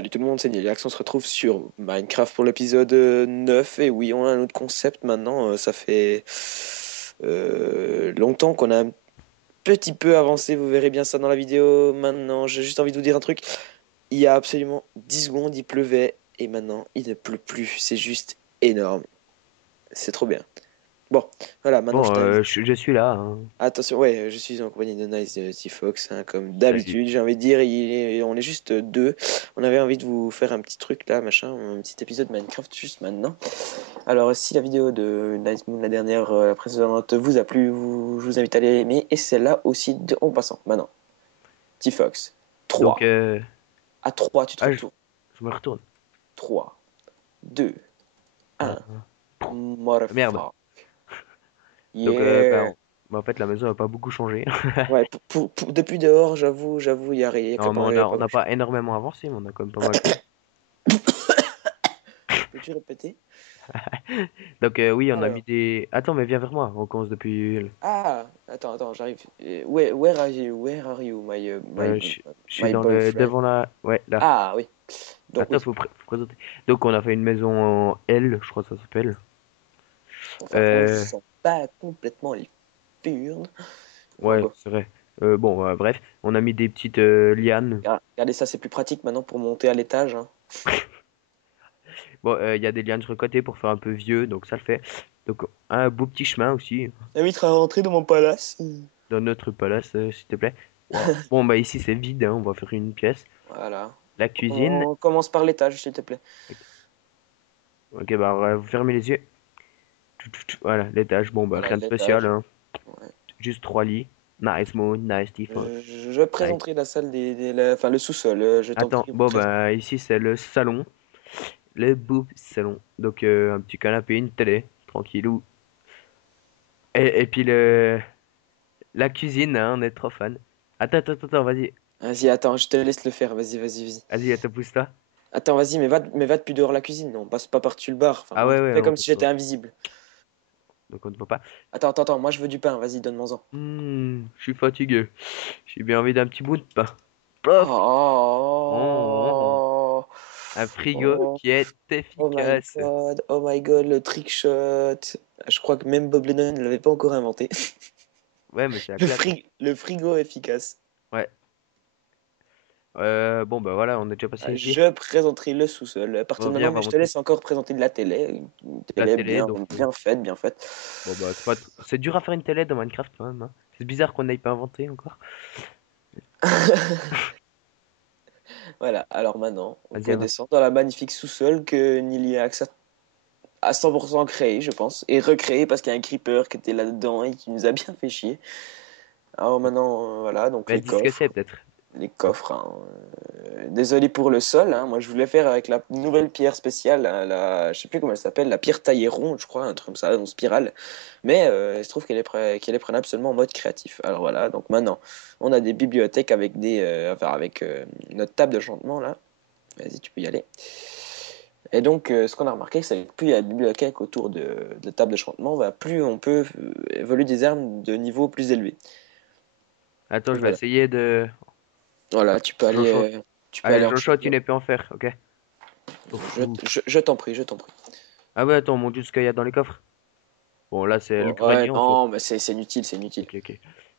Salut tout le monde, c'est Nilax, on se retrouve sur Minecraft pour l'épisode 9. Et oui, on a un autre concept maintenant. Ça fait longtemps qu'on a un petit peu avancé, vous verrez bien ça dans la vidéo. Maintenant, j'ai juste envie de vous dire un truc. Il y a absolument 10 secondes, il pleuvait et maintenant il ne pleut plus. C'est juste énorme. C'est trop bien. Bon, voilà, maintenant je Bon, t'invite. je suis là, hein. Attention, ouais, je suis en compagnie de Nice de T-Fox, hein, comme Salut. d'habitude. J'ai envie de dire, on est juste deux. On avait envie de vous faire un petit truc là, machin, un petit épisode Minecraft juste maintenant. Alors, si la vidéo de Nice Moon, la dernière, la précédente, vous a plu, je vous invite à aller aimer. Et celle-là aussi, en passant. Maintenant, T-Fox, Donc, 3. À 3, tu te ah, retournes. je me retourne. 3, 2, Hein, 1. hein. Merde. Motherfucker. Donc, Yeah. en fait, la maison n'a pas beaucoup changé. Ouais, depuis dehors, j'avoue, il y a Non, mais y a on pas n'a grand-chose. pas énormément avancé, mais on a quand même pas mal fait. Peux-tu répéter? Donc, oui, on a mis Alors. des. Attends, mais viens vers moi. On commence depuis. Ah, attends, j'arrive. Where are you? Where are you, Je suis my dans le boyfriend? devant la. Ouais, là. Ah, oui. Donc, Attends, oui. faut présenter. Donc, on a fait une maison en L, je crois que ça s'appelle. Enfin, on Euh, sent pas complètement les purnes. Enfin, ouais, quoi. c'est vrai. Bon, bref, on a mis des petites lianes. Regardez ça, c'est plus pratique maintenant pour monter à l'étage, hein. Bon, il y a des lianes sur le côté pour faire un peu vieux, donc ça le fait. Donc, un beau petit chemin aussi Invite à rentrer dans mon palace. dans notre palace, s'il te plaît. Wow. Bon, bah ici c'est vide, hein, on va faire une pièce. Voilà. La cuisine. On commence par l'étage, s'il te plaît. Ok, bah vous fermez les yeux. Voilà, l'étage. Bon, bah Voilà, rien de spécial, l'étage. hein. Ouais. Juste trois lits. Nice moon, nice Tifa. Je Nice. présenterai la salle enfin, le sous-sol, je t'en Attends, prie. bon, bah ici c'est le salon. Le beau salon. Donc, un petit canapé, une télé, tranquillou. Et puis la cuisine, hein, on est trop fan. Attends, vas-y. Vas-y, attends, je te laisse le faire. Vas-y. Vas-y, attends, pousse-toi. Attends, vas-y, mais va depuis dehors la cuisine. Non, on passe pas par-dessus le bar. Ah Enfin, ouais, ouais, fais non, comme si j'étais invisible. donc on ne voit pas. Attends, moi je veux du pain. Vas-y, donne-moi-en. Je suis fatigué. J'ai bien envie d'un petit bout de pain. Plof. Oh. Oh, Un frigo oh, qui est efficace. oh my God, le trick shot. Je crois que même Bob Lennon ne l'avait pas encore inventé. Ouais, mais c'est la classe, hein. Le frigo efficace. Ouais. Bon, bah voilà, on est déjà passé ici. Je présenterai le sous-sol à partir Bon, de viens, maintenant, on va mais je te montrer laisse encore présenter de la télé. Une la télé télé. bien, Donc, bien faite. bon, bah, c'est dur à faire une télé dans Minecraft quand même, hein. C'est bizarre qu'on n'ait pas inventé encore. Voilà, alors maintenant, on Vas-y, peut avance. descendre dans la magnifique sous-sol que Nili a accès à 100% créé, je pense, et recréé parce qu'il y a un creeper qui était là-dedans et qui nous a bien fait chier. Alors maintenant, voilà, donc Bah, dis ce que c'est, peut-être. les coffres, hein. Désolé pour le sol, hein. Moi je voulais faire avec la nouvelle pierre spéciale, hein, je sais plus comment elle s'appelle, la pierre taillée ronde, je crois, un truc comme ça, en spirale. Mais il se trouve qu'elle est prenable seulement en mode créatif. Alors voilà, donc maintenant, on a des bibliothèques avec avec notre table de chantement là. Vas-y, tu peux y aller. Et donc, ce qu'on a remarqué, c'est que plus il y a de bibliothèques autour de la table de chantement, bah, plus on peut évoluer des armes de niveau plus élevé. Attends, je vais Voilà. essayer de. Voilà, J'enchante. tu peux Allez, aller j'enchante enchanter. une épée en fer, ok? Ouf. Je t'en prie, je t'en prie. Ah ouais, attends, on montre ce qu'il y a dans les coffres. Bon, là, c'est le Ouais, grenier en soi. non, mais c'est inutile, c'est inutile. Ok.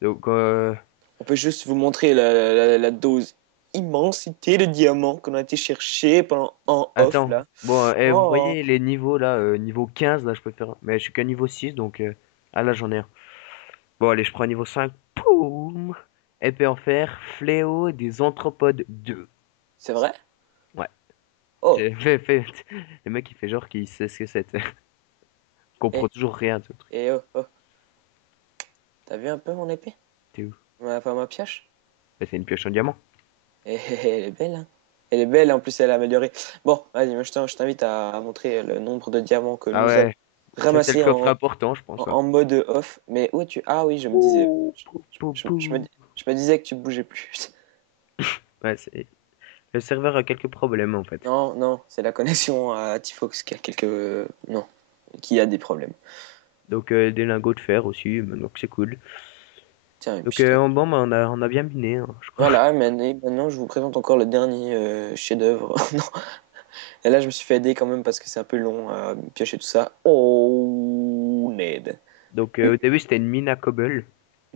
Donc, On peut juste vous montrer la dose immensité de diamants qu'on a été chercher pendant en off attends. là. Bon, vous Oh, voyez les niveaux là, niveau 15, là, je peux faire. Mais je suis qu'à niveau 6, donc. Ah là, j'en ai un. Bon, allez, je prends un niveau 5. Poum! Épée en fer, fléau des anthropodes 2. c'est vrai? Ouais. Oh, J'ai fait. Le mec, il fait genre qu'il sait ce que c'est. Comprend eh, toujours rien de ce truc. oh. T'as vu un peu mon épée? T'es où? Enfin, ma pioche? Bah, c'est une pioche en diamant. Elle est belle, hein? Elle est belle, en plus elle est améliorée. Bon, vas-y, moi je t'invite à montrer le nombre de diamants que Ah nous avons ouais. Ça, c'est le ramassés coffre important, je pense, hein. en mode off. Mais où tu... Ah oui, je me disais... Pouh, pouh, pouh, pouh. Je me disais que tu bougeais plus. Ouais, le serveur a quelques problèmes en fait. Non, c'est la connexion à Tifox qui a Non, qui a des problèmes. Donc des lingots de fer aussi, donc c'est cool. Tiens, et Donc, puis bon, bah, on a bien miné, hein, je crois. voilà, maintenant je vous présente encore le dernier chef-d'œuvre. Non. Et là, je me suis fait aider quand même parce que c'est un peu long à piocher tout ça. Oh, Ned. Donc, au début, c'était une mine à cobble.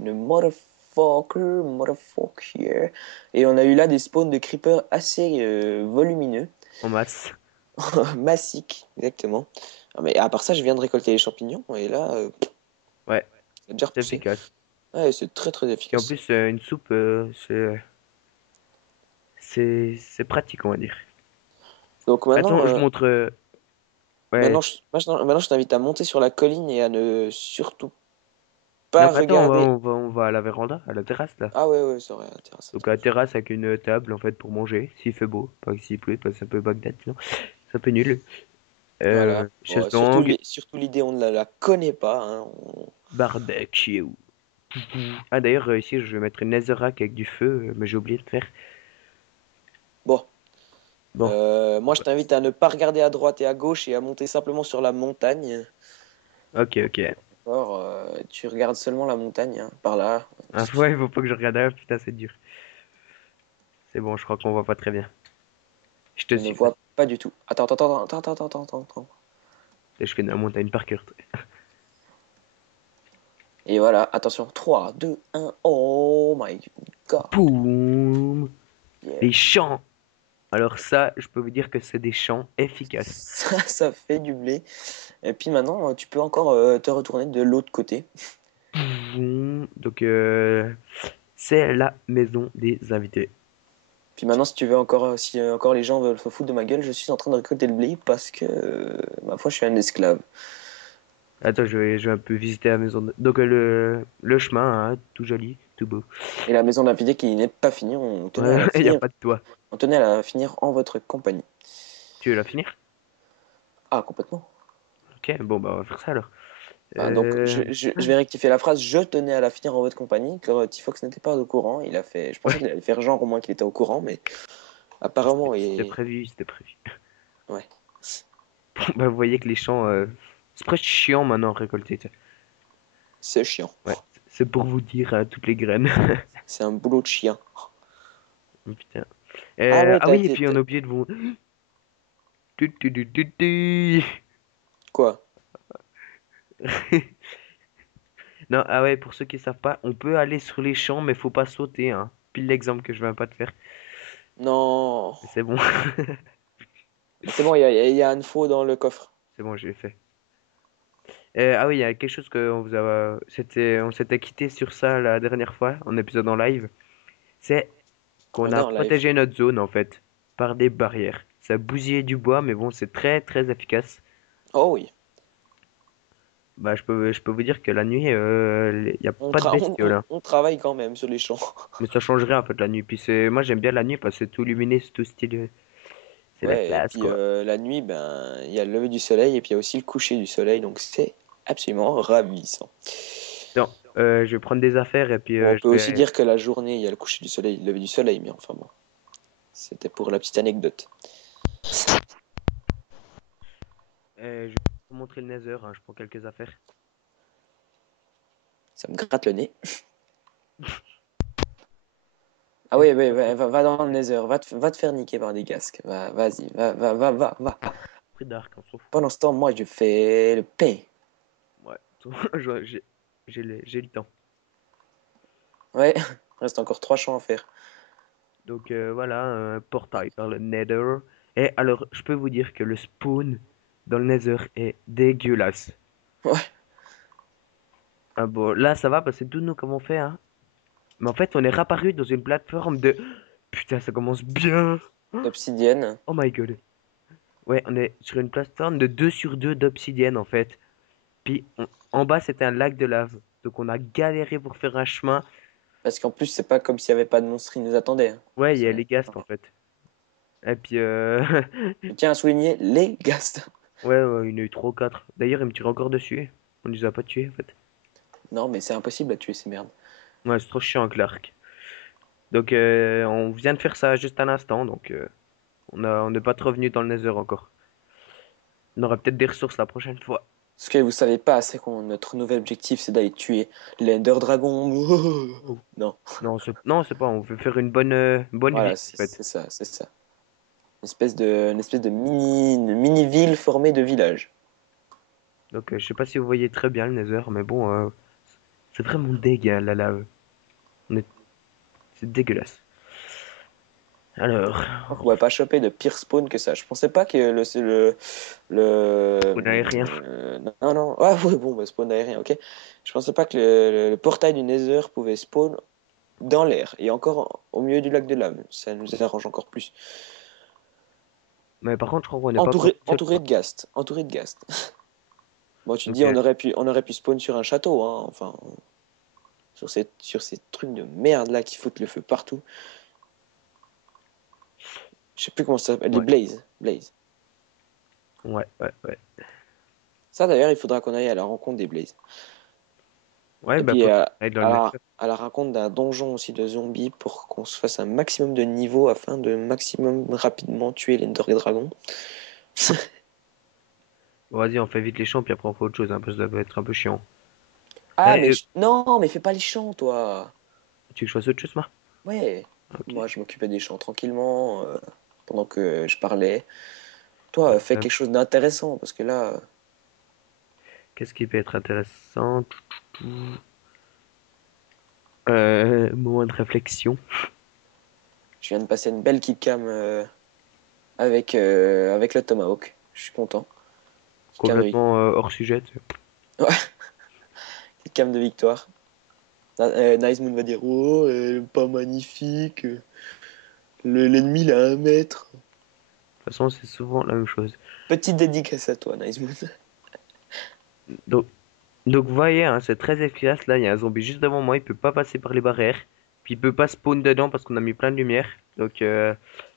Le motherfucker. Et on a eu là des spawns de creepers assez volumineux. En masse. Massiques, exactement. Ah, mais à part ça, je viens de récolter les champignons et là, Ouais, ça a déjà c'est repoussé. efficace. Ouais, c'est très très Et en efficace. plus, une soupe, c'est pratique, on va dire. Donc Attends, je montre. Ouais. maintenant, je t'invite à monter sur la colline et à ne surtout Non, pas mais attends, regarder. on va à la véranda, à la terrasse, là. Ah ouais, ouais, c'est vrai, intéressant. Donc, à la terrasse avec une table, en fait, pour manger, s'il fait beau. Pas s'il pleut, parce que ça peut Bagdad, sinon. C'est un peu nul. Voilà. Bon, Chaise longue, surtout l'idée, on ne la connaît pas, hein. barbecue. Ah, d'ailleurs, ici, je vais mettre une netherrack avec du feu, mais j'ai oublié de faire. Bon, Bon, moi, je t'invite à ne pas regarder à droite et à gauche et à monter simplement sur la montagne. ok, ok. D'accord, tu regardes seulement la montagne, hein, par là. Ah, ouais, il faut pas que je regarde. Ah, putain, c'est dur. C'est bon, je crois qu'on voit pas très bien. Je te On ne suis. voit pas du tout. Attends. Je fais de la montagne par cœur. Et voilà, attention. 3, 2, 1. Oh my god. Boum! Yeah. Les champs. Alors ça, je peux vous dire que c'est des champs efficaces. Ça fait du blé. Et puis maintenant, tu peux encore te retourner de l'autre côté. Boum. Donc, c'est la maison des invités. Puis maintenant, si tu veux encore, si encore les gens veulent se foutre de ma gueule, je suis en train de récolter le blé parce que, ma foi, je suis un esclave. Attends, je vais un peu visiter la maison. Donc, le chemin, hein, tout joli, tout beau. Et la maison d'invité qui n'est pas finie, Ouais, il n'y a pas de toit. on tenait à la finir en votre compagnie. Tu veux la finir? Ah, complètement. Ok, bon, bah, on va faire ça alors. Ah, donc, Euh, je vais rectifier la phrase. Je tenais à la finir en votre compagnie, car Tifox n'était pas au courant. Je pensais Ouais, qu'il allait faire genre au moins qu'il était au courant, mais apparemment, c'était prévu, c'était prévu. ouais, Bah, vous voyez que les champs, c'est presque chiant maintenant à récolter. Tu sais. c'est chiant. Ouais, c'est pour vous dire toutes les graines. C'est un boulot de chien. Oh, putain. Ah ouais, Ah oui, et puis on a oublié de vous. Tu, tu, tu, tu, tu. quoi? Non, ah ouais, pour ceux qui savent pas, on peut aller sur les champs, mais faut pas sauter, hein. Pile l'exemple que je viens pas de faire. Non. C'est bon, C'est bon, il y a une faux dans le coffre. c'est bon, j'ai fait. Ah oui, il y a quelque chose que on s'était quitté sur ça la dernière fois, en épisode en live. C'est qu'on On est a en live. protégé notre zone en fait par des barrières. Ça bousillait du bois, mais bon, c'est très très efficace. Oh oui. Bah, je peux vous dire que la nuit, il y a pas de bestiaux là. On travaille quand même sur les champs. Mais ça changerait en fait la nuit. Puis moi j'aime bien la nuit parce que c'est tout lumineux, c'est tout stylé. C'est la Ouais, et classe puis quoi. la nuit, ben, il y a le lever du soleil et puis il y a aussi le coucher du soleil, donc c'est absolument ravissant. Non, je vais prendre des affaires et puis Bon, on je peut aussi vais, dire que la journée, il y a le coucher du soleil, le lever du soleil, mais enfin bon, c'était pour la petite anecdote. je vais vous montrer le Nether, hein, je prends quelques affaires. Ça me gratte le nez. Ah Qu'est-ce oui, que ouais, ça fait? va dans le Nether, va te faire niquer par des gasques. Vas-y, va. Pris d'arc, on s'en fout. Pendant ce temps, moi, je fais le pain. Ouais, j'ai le temps. Ouais, reste encore 3 champs à faire. Donc voilà, un portail vers le Nether. Et alors, je peux vous dire que le spawn dans le Nether est dégueulasse. Ouais, Ah bon, là ça va parce que tout nous comme on fait, hein. Mais en fait, on est réapparu dans une plateforme de... Putain, ça commence bien. l'obsidienne. Oh my god. Ouais, on est sur une plateforme de 2 sur 2 d'obsidienne en fait. Puis en bas, c'était un lac de lave. Donc on a galéré pour faire un chemin. Parce qu'en plus, c'est pas comme s'il y avait pas de monstres qui nous attendaient, hein. Ouais, il y a C'est- les ghasts en fait. Et puis, Je tiens à souligner les gastes. ouais, ouais, il y en a eu 3 ou 4. D'ailleurs, ils me tirent encore dessus. On les a pas tués en fait. Non, mais c'est impossible à tuer ces merdes. Ouais, c'est trop chiant avec l'arc. Donc on vient de faire ça juste à l'instant. Donc on n'est pas trop revenu dans le Nether encore. On aura peut-être des ressources la prochaine fois. Ce que vous savez pas, c'est que notre nouvel objectif, c'est d'aller tuer l'Ender Dragon. Non, Non, c'est pas. On veut faire bonne ville voilà, en fait. c'est ça, c'est ça. Une espèce de une mini-ville formée de villages. Donc, je sais pas si vous voyez très bien le Nether, mais bon, c'est vraiment dégueu la lave. On est... C'est dégueulasse. Alors, On pourrait pas choper de pire spawn que ça. Je pensais pas que le on aérien. non non ah oui bon bah, spawn aérien ok. Je pensais pas que le portail du Nether pouvait spawn dans l'air et encore au milieu du lac de lave. Ça nous arrange encore plus. Mais par contre, je crois qu'on n'est pas encore seul, Entouré quoi. de ghast, entouré de ghast. Bon tu te Donc, dis on aurait pu spawn sur un château hein, enfin sur ces trucs de merde là qui foutent le feu partout. Je sais plus comment ça s'appelle, les ouais, Blaze. ouais. Ça d'ailleurs il faudra qu'on aille à la rencontre des Blaze. Ouais, Et bah, puis faut aller dans le Nether. à la rencontre d'un donjon aussi de zombies pour qu'on se fasse un maximum de niveaux afin de maximum rapidement tuer l'Ender Dragon. Bon, vas-y, on fait vite les champs, puis après on fait autre chose, hein, parce que ça va être un peu chiant. Ah, Eh, non, mais fais pas les champs, toi. tu veux que je fasse autre chose, moi? Ouais, Ok. moi je m'occupais des champs tranquillement pendant que je parlais. Toi, fais Euh, quelque chose d'intéressant parce que là, Qu'est-ce qui peut être intéressant? Moment de réflexion. je viens de passer une belle killcam avec le Tomahawk. Je suis content. Killcam de, Complètement hors sujet. ouais, killcam de victoire. Nice Moon va dire oh, pas magnifique. L'ennemi il a 1 mètre. De toute façon, c'est souvent la même chose. Petite dédicace à toi, Nice Moon. Donc, donc vous voyez, hein, c'est très efficace. Là, il y a un zombie juste devant moi, il peut pas passer par les barrières. Puis il peut pas spawn dedans parce qu'on a mis plein de lumière. Donc,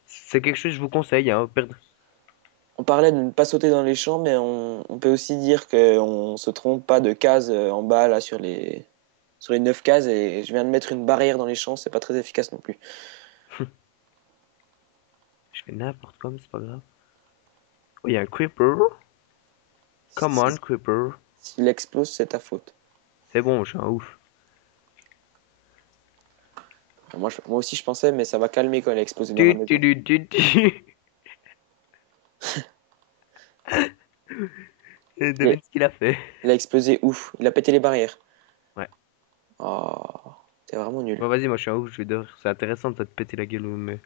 c'est quelque chose que je vous conseille, hein, On parlait de ne pas sauter dans les champs, mais on peut aussi dire qu'on se trompe pas de cases en bas là sur les 9 cases et je viens de mettre une barrière dans les champs, c'est pas très efficace non plus. Je fais n'importe quoi, mais c'est pas grave. Oh, il y a un creeper. Come Si- on, creeper. S'il explose, c'est ta faute. C'est bon, je suis un ouf. Moi aussi je pensais, mais ça va calmer quand il a explosé dans Tu, la tu, maison. tu, tu, tu. Et Il a, devine ce qu'il a fait. il a explosé ouf, il a pété les barrières. Ouais. Oh, t'es vraiment nul. Bon, vas-y, moi je suis un ouf, je vais dehors. C'est intéressant de te péter la gueule, mais.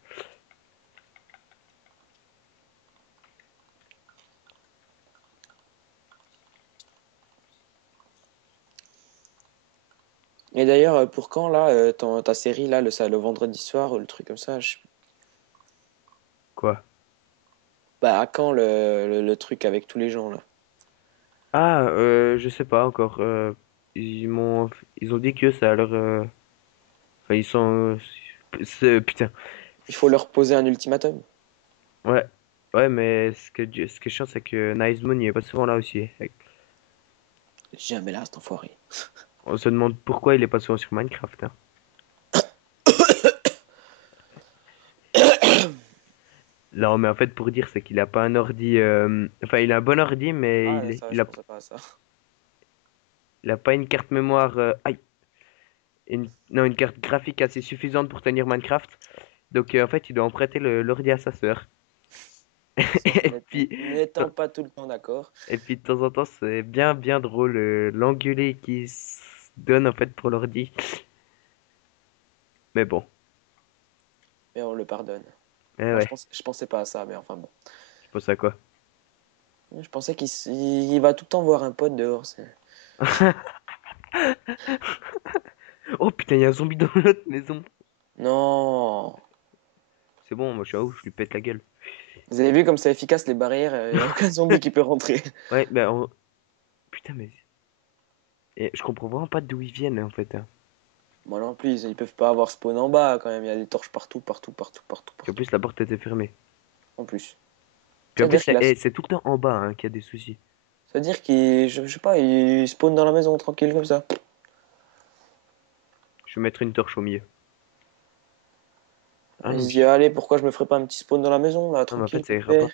Et d'ailleurs, pour quand là, ta série là, le vendredi soir ou le truc comme ça, Quoi? bah à quand le truc avec tous les gens là? Ah, je sais pas encore. Ils ont dit que ça a leur. Enfin, ils sont. Putain. Il faut leur poser un ultimatum. Ouais. Ouais, mais ce que je sens, c'est que Nice Moon, il est pas souvent là aussi. Jamais là, cet enfoiré. On se demande pourquoi il est pas souvent sur Minecraft, hein. Non, mais en fait, pour dire, c'est qu'il a pas un ordi. Enfin, il a un bon ordi, mais Ah, ça, il je a, pensais pas à ça. il a pas une carte mémoire. Aïe. Non, une carte graphique assez suffisante pour tenir Minecraft. Donc, en fait, il doit en prêter l'ordi à sa sœur. Et puis, N'étant pas tout le temps d'accord. et puis, de temps en temps, c'est bien drôle l'engueulé qui se donne en fait pour l'ordi. Mais bon, Mais on le pardonne. ouais, Je pensais pas à ça, mais enfin bon. je pense à quoi? Je pensais il va tout le temps voir un pote dehors. Oh putain, il y a un zombie dans notre maison. Non. C'est bon, moi je suis à ouf, je lui pète la gueule. Vous avez vu comme c'est efficace les barrières, il n'y a aucun zombie qui peut rentrer. Ouais, putain, mais je comprends vraiment pas d'où ils viennent en fait, hein. Moi non plus, ils peuvent pas avoir spawn en bas quand même, il y a des torches Puis en partout. plus, la porte était fermée. En plus. Puis en plus, C'est-à-dire qu'il a. c'est tout le temps en bas hein, qu'il y a des soucis. C'est-à-dire qu'il. Je sais pas, il spawn dans la maison tranquille comme ça. Je vais mettre une torche au milieu. Ah Il non, se dit, allez, pourquoi je me ferais pas un petit spawn dans la maison, là, non, mais en tranquille, fait, ça ira pépère,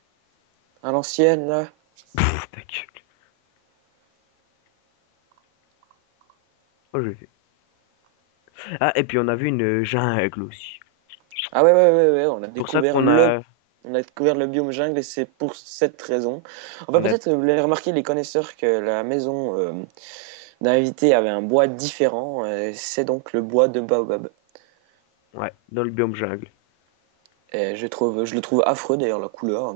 pas. à l'ancienne, là. Pff, ta gueule. fois je l'ai fait. Ah, et puis on a vu une jungle aussi. Ah ouais, C'est pour ça qu'on a... on a découvert le biome jungle et c'est pour cette raison. Enfin, On a... peut-être que vous l'avez remarqué, les connaisseurs, que la maison d'un invité avait un bois différent. C'est donc le bois de baobab. Ouais, dans le biome jungle. Et je le trouve affreux d'ailleurs, la couleur.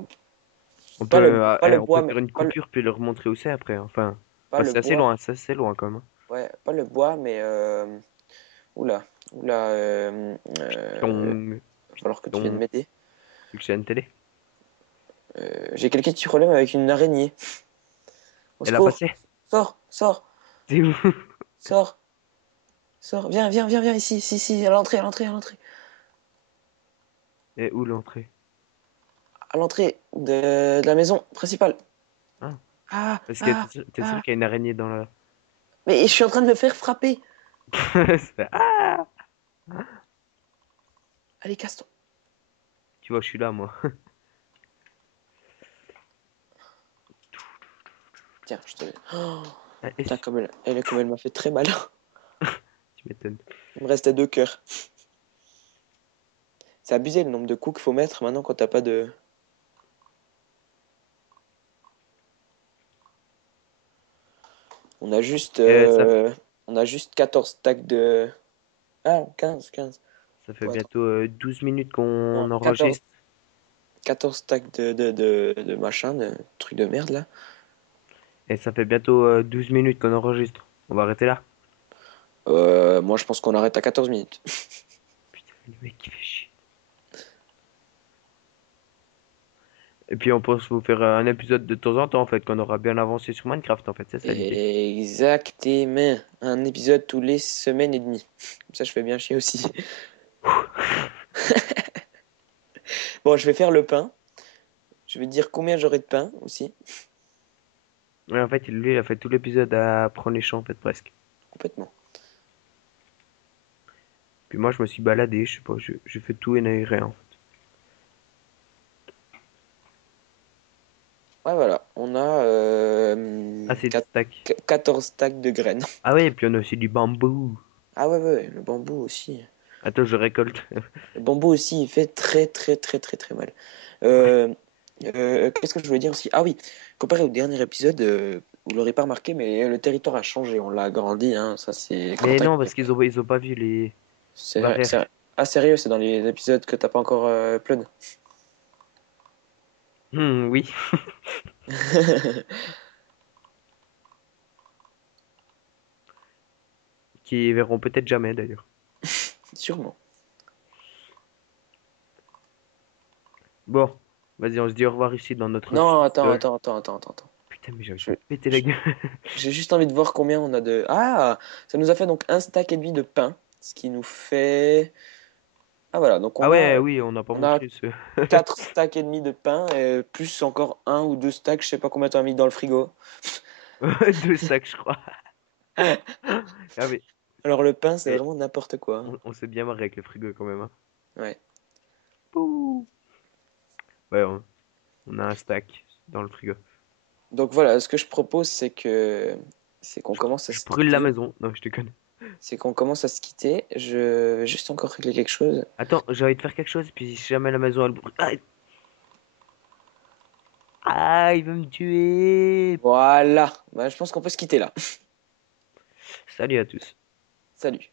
Pas le On peut bois, mais faire une coupure puis leur montrer où c'est après. Enfin, pas le c'est assez bois. loin, c'est assez loin quand même. Ouais, pas le bois, mais oula, oula, Piton, va falloir que tu viennes piton. m'aider. Tu le sais à une télé. J'ai quelques petits problèmes avec une araignée. Au Elle a secours! passé. Sors, sors, C'est où? sors, sors, viens, ici, ici, à l'entrée, à l'entrée, à l'entrée. Et où l'entrée? À l'entrée de la maison principale. Ah, Ah, parce que ah, t'es sûr ah. qu'il y a une araignée dans la... Mais je suis en train de me faire frapper. Ah! Allez, casse-toi. Tu vois, je suis là, moi. Tiens, je te. Oh, Ah, putain, comme elle m'a fait très mal. tu m'étonnes. Il me restait 2 cœurs. C'est abusé le nombre de coups qu'il faut mettre maintenant quand t'as pas de. On a juste, Et ça, on a juste 14 stacks de. Ah, 15. ça fait Ouais, attends. bientôt 12 minutes Non, qu'on 14. enregistre. 14 stacks de machin, de trucs de merde là. Et ça fait bientôt 12 minutes qu'on enregistre. On va arrêter là. Moi je pense qu'on arrête à 14 minutes. Putain, le mec qui fait chier. Et puis on pense vous faire un épisode de temps en temps en fait, qu'on aura bien avancé sur Minecraft en fait, c'est ça l'idée. Exactement. Un épisode tous les semaines et demie. Comme ça je fais bien chier aussi. Bon, je vais faire le pain. Je vais te dire combien j'aurai de pain aussi. Ouais, en fait, lui, il a fait tout l'épisode à prendre les champs en fait, presque. Complètement. Puis moi, je me suis baladé, je sais pas, j'ai fait tout et rien. Ouais, voilà. On a Assez de stack. 14 stacks de graines. Ah ouais, et puis on a aussi du bambou. Ah ouais, le bambou aussi. Attends, je récolte. Le bambou aussi, il fait très mal. Ouais. Euh, qu'est-ce que je voulais dire aussi? Ah oui, comparé au dernier épisode, vous l'aurez pas remarqué, mais le territoire a changé. On l'a agrandi, hein. Ça, c'est Mais Quentin. non, parce qu'ils ont pas vu les barrières. Ah, sérieux, c'est dans les épisodes que t'as pas encore upload. Oui. Qui verront peut-être jamais d'ailleurs. Sûrement. Bon, vas-y, on se dit au revoir ici dans notre Non, attends, sous-sol. attends, attends, attends, attends, attends. Putain, mais j'ai envie de Je- me péter la je- gueule. J'ai juste envie de voir combien on a de. Ah, ça nous a fait donc un stack et demi de pain, ce qui nous fait. Ah voilà, donc Ah ouais, oui, on n'a pas on a montré ce. 4 stacks et demi de pain, et plus encore un ou deux stacks, je sais pas combien t'as mis dans le frigo. 2 sacs, je crois. Ah mais, Alors le pain, c'est mais vraiment n'importe quoi, hein. on s'est bien marré avec le frigo quand même. Hein. Ouais. Pouh. Ouais, on a un stack dans le frigo. Donc voilà, ce que je propose, c'est qu'on commence à Je se brûle la quitter. maison. Non, je te connais. C'est qu'on commence à se quitter. Je vais juste encore régler quelque chose. Attends, j'ai envie de faire quelque chose, puis si jamais la maison elle brûle. Ah, ah, il veut me tuer. Voilà. Bah, je pense qu'on peut se quitter là. Salut à tous. Salut.